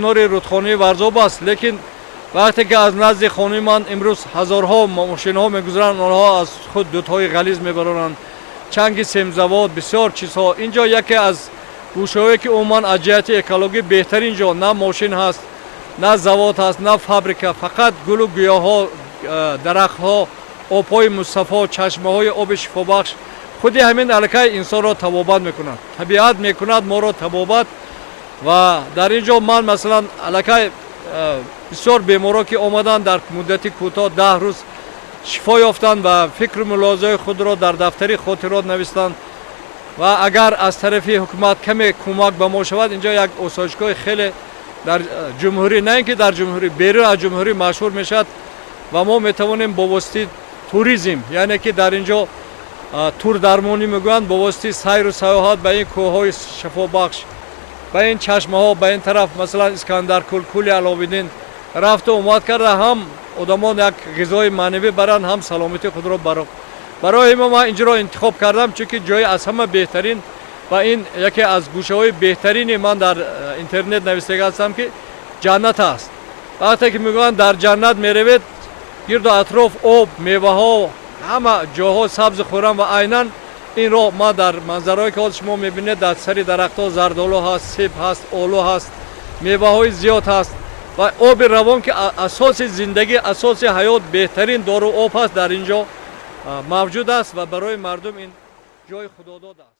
канори рудхонаи Варзоб аст, лекин вақте ки аз назди хонаи ман имрӯз ҳазорҳо мошинаҳо мегузаранд, онҳо аз худ дудҳои ғализ мебаронанд, чанги семзавод, бисёр чизҳо. Инҷо яке аз гӯшаҳое ки умуман аз ҷиҳати экологӣ беҳтарин ҷо, на мошин ҳаст, на завод ҳаст, на фабрика, фақат гулу гиёҳҳо, дарахтҳо, обҳои мусаффо, чашмаҳои оби шифобахш. худи ҳамин аллакай инсонро табобат мекунад, табиат мекунад моро табобат. ва дар ин ҷо ман масалан аллакай бисёр беморо ки омаданд дар муддати кӯтоҳ 10 рӯз шифо ёфтанд ва фикру мулоҳизаҳои худро дар дафтари хотирот навистанд. ва агар аз тарафи ҳукумат каме кӯмак ба мо шавад, инҷо як осоишгоҳи хеле дар ҷумҳурӣ, на ин ки дар ҷумҳурӣ, берун аз ҷумҳурӣ машҳур мешавад ва мо метавонем бо воситаи туризм, яъне ки дар ин ҷо турдармонӣ мегӯянд, бо воситаи сайру сайёҳат ба ин кӯҳҳои шифобахш, ба ин чашмаҳо, ба ин тараф масалан Искандаркӯл, Кӯли Аловиддин рафту омад карда, ҳам одамон як ғизои маънавӣ баранд, ҳам саломатии худро барои мо ман инҷоро интихоб кардам, чунки ҷои аз ҳама беҳтарин ва ин яке аз гӯшаҳои беҳтарини ман дар интернет навистага ҳастам ки ҷаннат аст. вақте ки мегӯянд дар ҷаннат меравед, гирду атроф об, меваҳо, ҳама ҷоҳо сабзи хӯрам ва айнан инро ма дар манзараҳое ки ҳозир шумо мебинед, дар сари дарахтҳо зардолу ҳаст, сиб ҳаст, олу ҳаст, меваҳои зиёд ҳаст ва оби равон ки асоси зиндагӣ, асоси ҳаёт, беҳтарин дору об ҳаст, дар ин ҷо мавҷуд аст ва барои мардум ин ҷои худодод аст.